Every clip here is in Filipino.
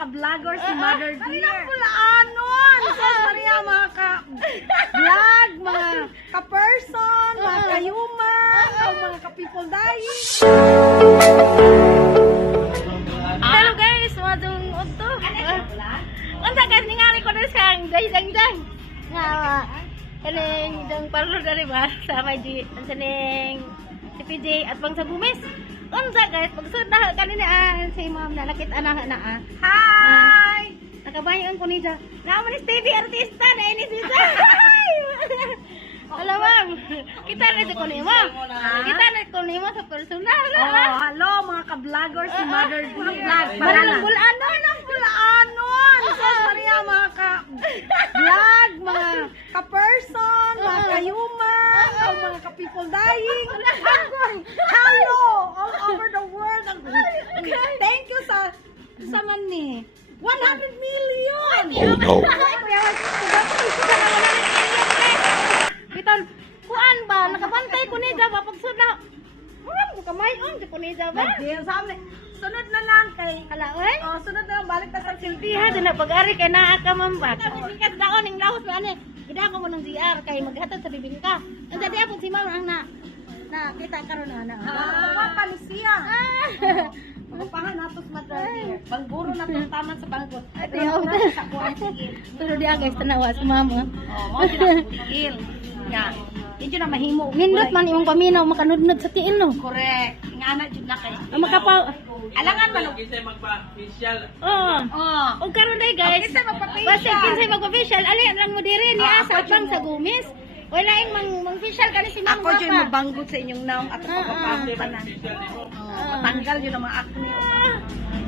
ka-vloggers si Mother Dear. Ano pulaanon? Sus Maria, mga ka-vlog, mga ka-person, mga ka-human, mga ka-people dying. Hello guys, madung unto. Unsa guys ningali ko na sang dang nga kaning dang parlo dari ba sa MG saning si PJ at bang sa Bumis. Unsa guys pagsud na kanina si ma'am na nakita na. Hi! Nakabayan ko ni Ja. Naman ni TV artista na ini si Ja. Hello ma'am. Kita na ko ni mo. Kita na ko ni mo sa personal. Oh, hello mga ka-vloggers si Mother Dear. Barang bulanon. Sus Maria, mga ka-vlog, mga ka-person, mga ka-human, mga ka-people dying. Hello! All over the world. Thank you sa mani. 100 million! Oh no. Biton, kuan ba? Nakabantay ko ni Java pagsud na. Kamay on ko ni Java. Nag-deal sa amin. Sunod na lang kay... Hala oy. Oh, sunod na lang. Balik na sa Silbiha din na pag-ari kay naa ka mambak. Sikat daon ning lahos ba ani? Ida ko mo ng DR kay maghatod sa bibingka. Ang dadi ako si ma'am ang na kita karon na. Papa Lucia. Ah. Papahan natos Mother Dear. Bangguro na itong taman sa banggot. Tiyaw. Sa kuwan sigil. Pero dia guys tanawa sa mama. Oh, mo sila sigil. Yan. Hindi na mahimo. Nindot man imong paminaw makanudnod sa tiil no. Correct. Ingana jud na kay. Ang makapaw. Alangan man. Kisay magpa-facial. Oh. Oh. Og karon day guys. Kinsay magpa-facial? Basta kinsay magpa-facial ali lang mo diri ni asa pang sa gumis. Wala ing mang-facial kani si Ma'am Ako dyan Papa. mabanggot sa inyong naong at pagpapahong pa na. Matanggal yun ang mga acne.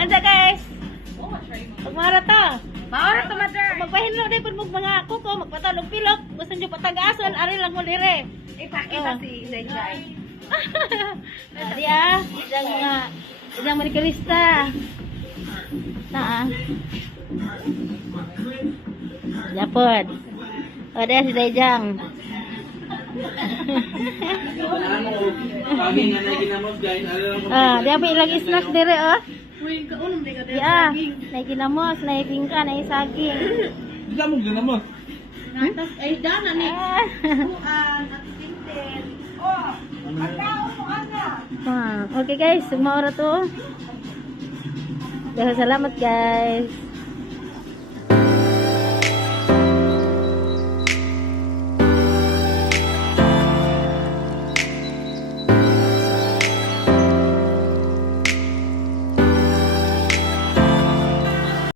Anda guys. Pagmara ta. Maorat to Mother. Magpahinlo day pud mga kuko magpatalog pilok. Gusto niyo patagason ari lang mo dire. Ipakita si Zayjay. Ari idang mga idang manikulista. Japod. O deh si Dejang. Pagi nga na ginamos guys. Dia pa ilang snack dire oh. Ya, naik ginamos, naik bingka, naik saging. Bisa mo ginamos. Natas ay dana ni. Kuan at tinten. Oh, pagkaon mo ana. Oke guys, semua orang tuh. Salamat guys.